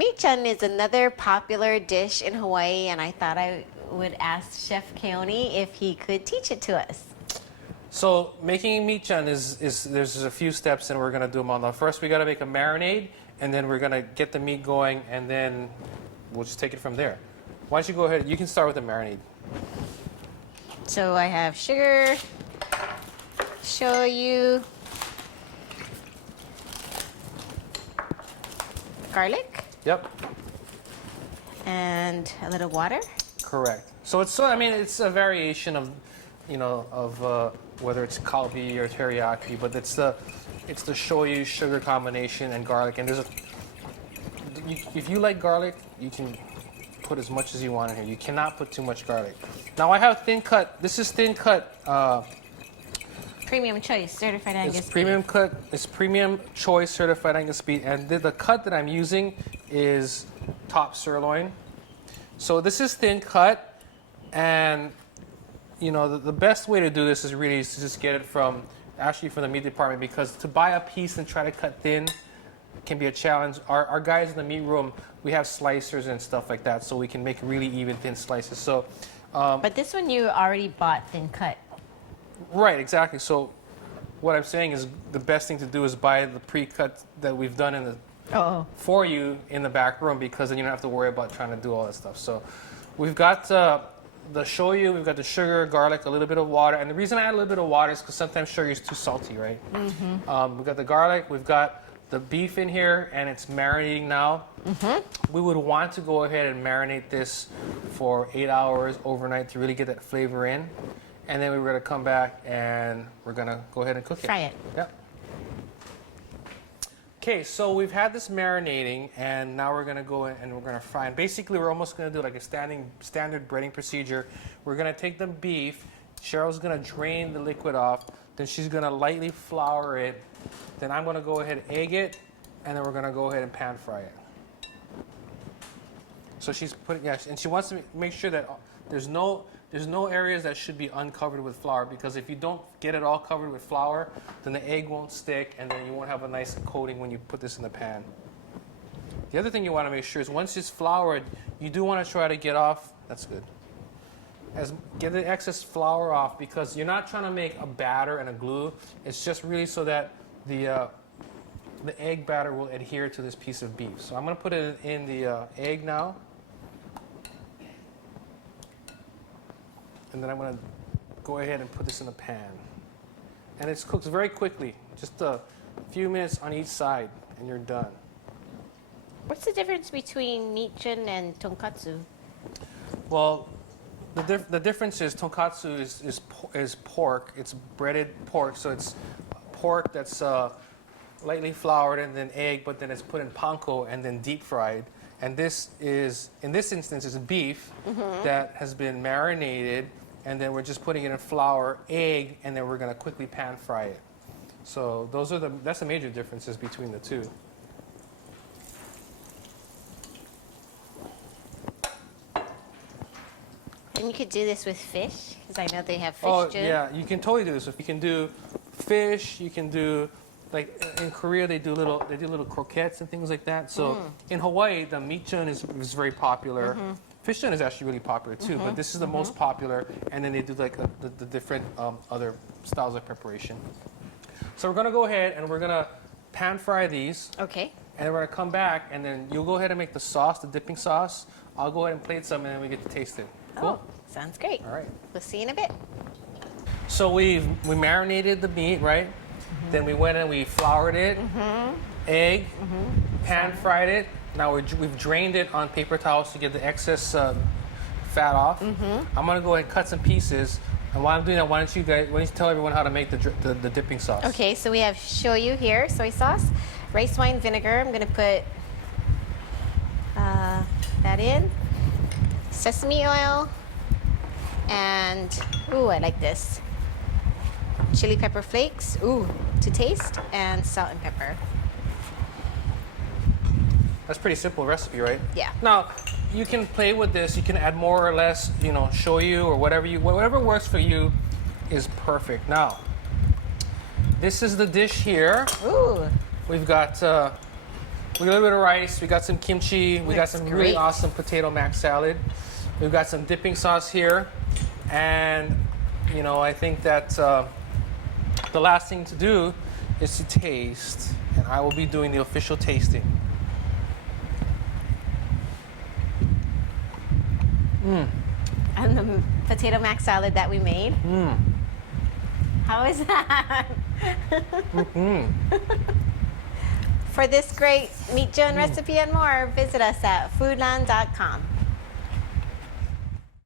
Michan is another popular dish in Hawaii, and I thought I would ask Chef Keone if he could teach it to us. So making michan is there's a few steps, and we're gonna do them on. First, we gotta make a marinade, and then we're gonna get the meat going, and then we'll just take it from there. Why don't you go ahead? You can start with the marinade. So I have sugar, shoyu, garlic. Yep. And a little water. Correct. So it's a variation of, whether it's kalbi or teriyaki, but it's the shoyu sugar combination and garlic. And if you like garlic, you can put as much as you want in here. You cannot put too much garlic. Now I have thin cut. This is thin cut. Premium choice certified Angus beef. It's premium choice certified Angus beef, and the cut that I'm using is top sirloin. So this is thin cut, and the best way to do this is really to just get it from the meat department, because to buy a piece and try to cut thin can be a challenge. Our guys in the meat room, we have slicers and stuff like that, so we can make really even thin slices. So, but this one you already bought thin cut. Right, exactly. So what I'm saying is the best thing to do is buy the pre-cut that we've done for you in the back room, because then you don't have to worry about trying to do all that stuff. So we've got the shoyu, we've got the sugar, garlic, a little bit of water. And the reason I add a little bit of water is because sometimes sugar is too salty, right? Mm-hmm. We've got the garlic, we've got the beef in here, and it's marinating now. Mm-hmm. We would want to go ahead and marinate this for 8 hours overnight to really get that flavor in. And then we're going to come back and we're going to go ahead and cook it. Fry it. Yep. Okay, so we've had this marinating, and now we're going to go in and we're going to fry. And basically, we're almost going to do like a standard breading procedure. We're going to take the beef. Cheryl's going to drain the liquid off. Then she's going to lightly flour it. Then I'm going to go ahead and egg it, and then we're going to go ahead and pan fry it. So she's putting, and she wants to make sure that there's no areas that should be uncovered with flour, because if you don't get it all covered with flour, then the egg won't stick, and then you won't have a nice coating when you put this in the pan. The other thing you want to make sure is once it's floured, you do want to try to get off, that's good, get the excess flour off, because you're not trying to make a batter and a glue. It's just really so that the egg batter will adhere to this piece of beef. So I'm going to put it in the egg now. And then I'm going to go ahead and put this in the pan. And it's cooked very quickly, just a few minutes on each side, and you're done. What's the difference between Michan and Tonkatsu? Well, the difference is tonkatsu is pork. It's breaded pork, so it's pork that's lightly floured and then egg, but then it's put in panko and then deep fried. And this is, in this instance, is beef that has been marinated, and then we're just putting it in flour, egg, and then we're going to quickly pan fry it. So that's the major differences between the two. And you could do this with fish, because I know they have fish Oh, too. yeah, you can totally do this. You can do fish, you can do, like in Korea, they do little croquettes and things like that. So in Hawaii, the michan is very popular. Fish chun is actually really popular too, but this is the most popular. And then they do like the different other styles of preparation. So we're gonna go ahead and we're gonna pan fry these. Okay. And then we're gonna come back, and then you'll go ahead and make the sauce, the dipping sauce. I'll go ahead and plate some, and then we get to taste it. Cool. Oh, sounds great. All right. We'll see you in a bit. So we marinated the meat, right? Then we went and we floured it, egg, pan fried it. Now we've drained it on paper towels to get the excess fat off. I'm gonna go ahead and cut some pieces. And while I'm doing that, why don't you tell everyone how to make the dipping sauce? Okay, so we have shoyu here, soy sauce, rice wine vinegar. I'm gonna put that in, sesame oil, and ooh, I like this. Chili pepper flakes, ooh, to taste, and salt and pepper. That's a pretty simple recipe, right? Yeah. Now, you can play with this. You can add more or less, shoyu or whatever works for you is perfect. Now, this is the dish here. Ooh. We've got We got a little bit of rice. We got some kimchi. We got Looks some really great. awesome potato mac salad. We've got some dipping sauce here. And, you know, I think that the last thing to do is to taste. And I will be doing the official tasting. And the potato mac salad that we made. How is that? For this great Meet Joan recipe and more, visit us at foodland.com.